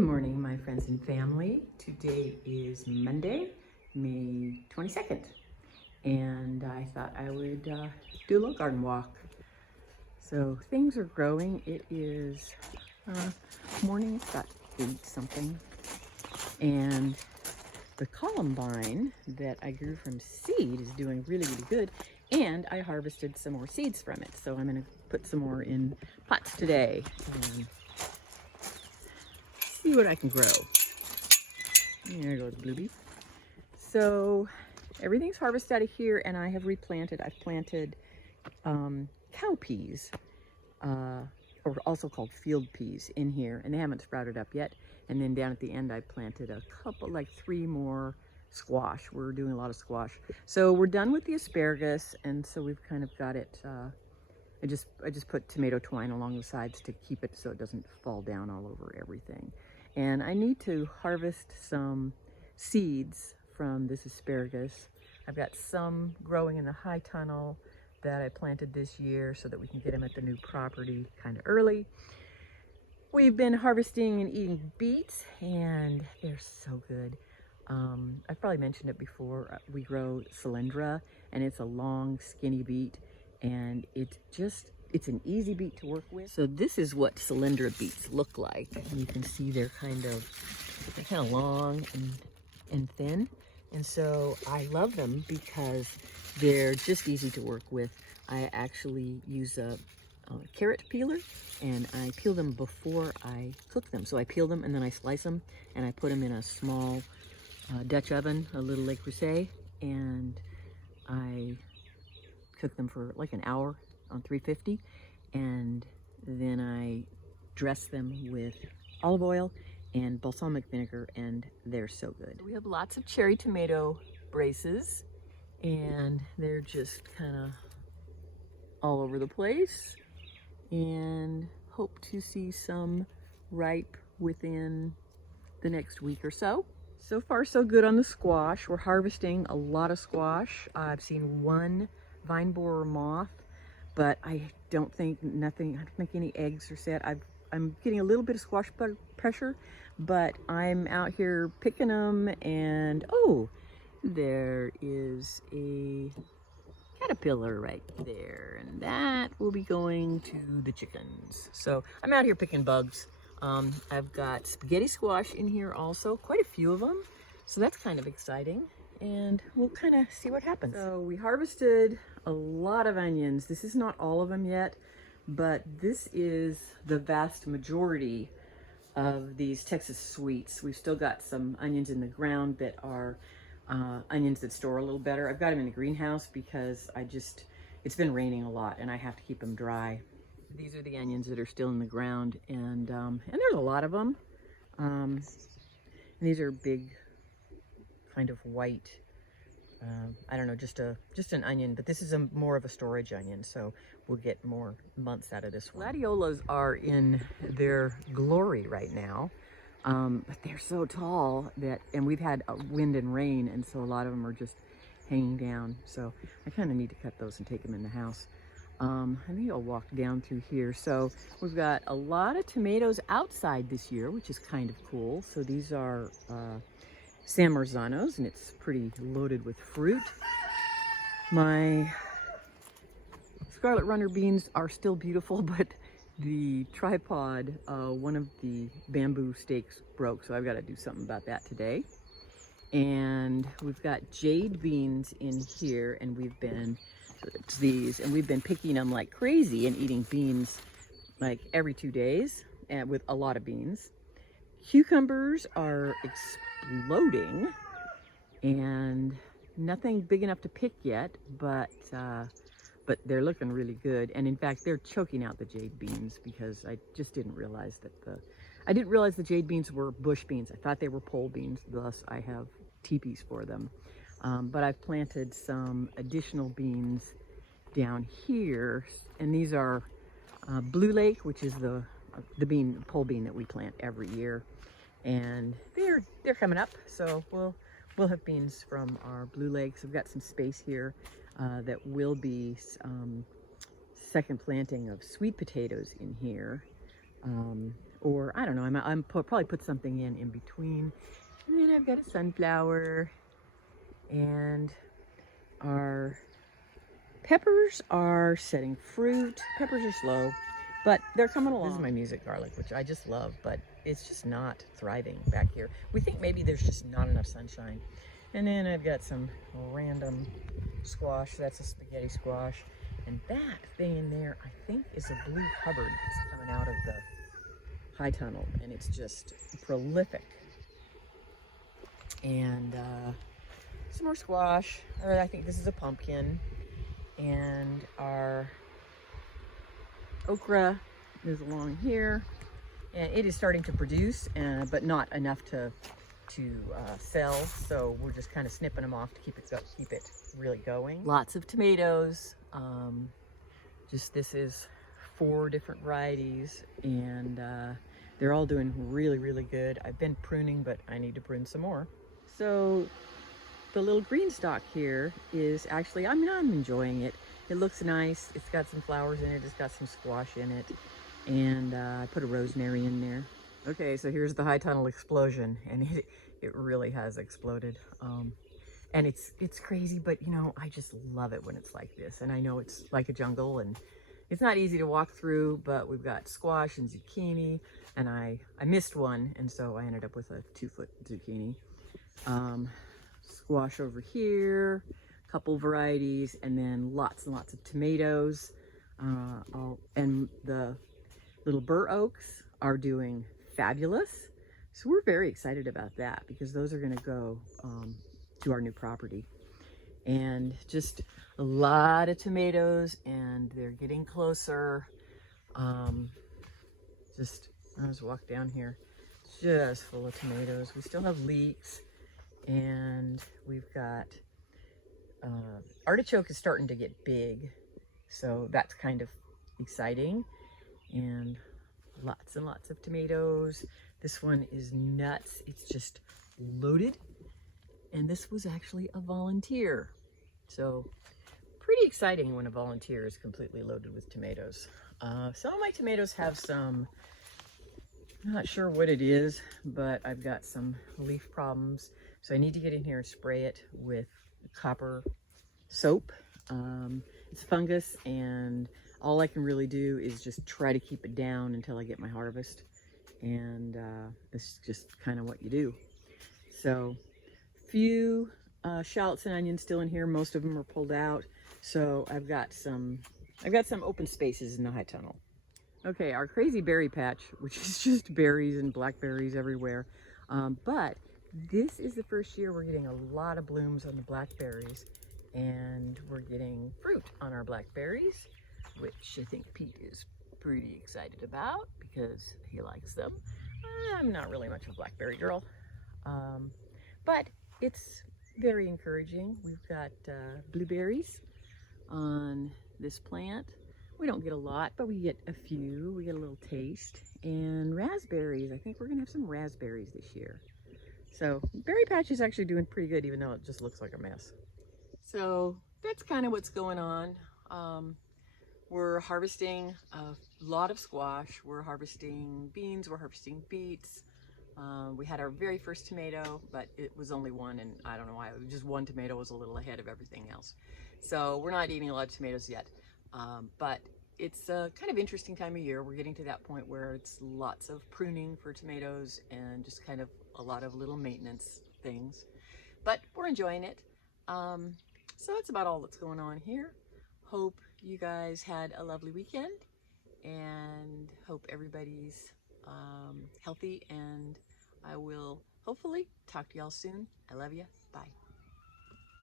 morning, my friends and family. Today is Monday, May 22nd, and I thought I would do a little garden walk. So things are growing. It is morning, it's about 8 something, and the columbine that I grew from seed is doing really, really good, and I harvested some more seeds from it. So I'm going to put some more in pots today and see what I can grow. There goes Bluebee. So everything's harvested out of here, and I have replanted. I've planted cow peas, or also called field peas, in here, and they haven't sprouted up yet. And then down at the end, I planted a couple, like 3 more squash. We're doing a lot of squash. So we're done with the asparagus, and so we've kind of got it. I just put tomato twine along the sides to keep it so it doesn't fall down all over everything. And I need to harvest some seeds from this asparagus. I've got some growing in the high tunnel that I planted this year so that we can get them at the new property kind of early. We've been harvesting and eating beets, and they're so good. I've probably mentioned it before. We grow Cylindra, and it's a long, skinny beet, and it's an easy beet to work with. So this is what Cylindra beets look like. You can see they're kind of long and thin. And so I love them because they're just easy to work with. I actually use a carrot peeler, and I peel them before I cook them. So I peel them and then I slice them, and I put them in a small Dutch oven, a little Le Creuset, and I cook them for like an hour on 350, and then I dress them with olive oil and balsamic vinegar, and they're so good. We have lots of cherry tomato braces, and they're just kind of all over the place, and hope to see some ripe within the next week or so. So far so good on the squash. We're harvesting a lot of squash. I've seen one vine borer moth, but I don't think any eggs are set. I'm getting a little bit of squash pressure, but I'm out here picking them, and oh, there is a caterpillar right there, and that will be going to the chickens. So I'm out here picking bugs. I've got spaghetti squash in here also, quite a few of them, so that's kind of exciting, and we'll kind of see what happens. So we harvested a lot of onions. This is not all of them yet, but this is the vast majority of these Texas sweets. We've still got some onions in the ground that are onions that store a little better. I've got them in the greenhouse because it's been raining a lot and I have to keep them dry. These are the onions that are still in the ground, and there's a lot of them. And these are big, kind of white, I don't know, just an onion, but this is more of a storage onion, so we'll get more months out of this one. Gladiolas are in their glory right now, but they're so tall and we've had wind and rain, and so a lot of them are just hanging down. So I kind of need to cut those and take them in the house. I think I'll walk down through here. So we've got a lot of tomatoes outside this year, which is kind of cool. So these are San Marzanos, and it's pretty loaded with fruit. My Scarlet Runner beans are still beautiful, but the tripod, one of the bamboo stakes broke, so I've got to do something about that today. And we've got jade beans in here, and we've been picking them like crazy and eating beans like every 2 days, and with a lot of beans. Cucumbers are exploding, and nothing big enough to pick yet, but they're looking really good. And in fact, they're choking out the jade beans because I just didn't realize the jade beans were bush beans. I thought they were pole beans, thus I have teepees for them. But I've planted some additional beans down here, and these are Blue Lake, which is the pole bean that we plant every year, and they're coming up. So we'll have beans from our Blue Lakes. We've got some space here that will be second planting of sweet potatoes in here. or I don't know, I'm probably put something in between. And then I've got a sunflower, and our peppers are setting fruit. Peppers are slow, but they're coming along. This is my music garlic, which I just love, but it's just not thriving back here. We think maybe there's just not enough sunshine. And then I've got some random squash. That's a spaghetti squash. And that thing in there, I think, is a blue Hubbard that's coming out of the high tunnel, and it's just prolific. And some more squash, or I think this is a pumpkin. And our okra is along here, and it is starting to produce, but not enough to sell. So we're just kind of snipping them off to keep it really going. Lots of tomatoes. This is 4 different varieties, and they're all doing really, really good. I've been pruning, but I need to prune some more. So the little green stalk here is actually, I'm enjoying it. It looks nice. It's got some flowers in it. It's got some squash in it. And I put a rosemary in there. Okay, so here's the high tunnel explosion, and it really has exploded. And it's crazy, but you know, I just love it when it's like this. And I know it's like a jungle, and it's not easy to walk through, but we've got squash and zucchini, and I missed one, and so I ended up with a 2-foot zucchini. Squash over here, a couple varieties, and then lots and lots of tomatoes. And the little bur oaks are doing fabulous. So we're very excited about that, because those are going to go to our new property. And just a lot of tomatoes, and they're getting closer. I'll just walk down here, just full of tomatoes. We still have leeks. And we've got artichoke is starting to get big, so that's kind of exciting. And lots of tomatoes. This one is nuts. It's just loaded. And this was actually a volunteer. So pretty exciting when a volunteer is completely loaded with tomatoes. Some of my tomatoes have some, I'm not sure what it is, but I've got some leaf problems. So I need to get in here and spray it with copper soap. It's fungus, and all I can really do is just try to keep it down until I get my harvest. And this is just kind of what you do. So few shallots and onions still in here. Most of them are pulled out. So I've got some open spaces in the high tunnel. Okay, our crazy berry patch, which is just berries and blackberries everywhere. But this is the first year we're getting a lot of blooms on the blackberries, and we're getting fruit on our blackberries, which I think Pete is pretty excited about because he likes them. I'm not really much of a blackberry girl, but it's very encouraging. We've got blueberries on this plant. We don't get a lot, but we get a few. We get a little taste. And raspberries. I think we're going to have some raspberries this year. So berry patch is actually doing pretty good, even though it just looks like a mess. So that's kind of what's going on. We're harvesting a lot of squash. We're harvesting beans. We're harvesting beets. We had our very first tomato, but it was only one, and I don't know why. It was just one tomato was a little ahead of everything else. So we're not eating a lot of tomatoes yet. But it's a kind of interesting time of year. We're getting to that point where it's lots of pruning for tomatoes and just kind of a lot of little maintenance things. But we're enjoying it. So that's about all that's going on here. Hope you guys had a lovely weekend, and hope everybody's healthy, and I will hopefully talk to y'all soon. I love you. Bye.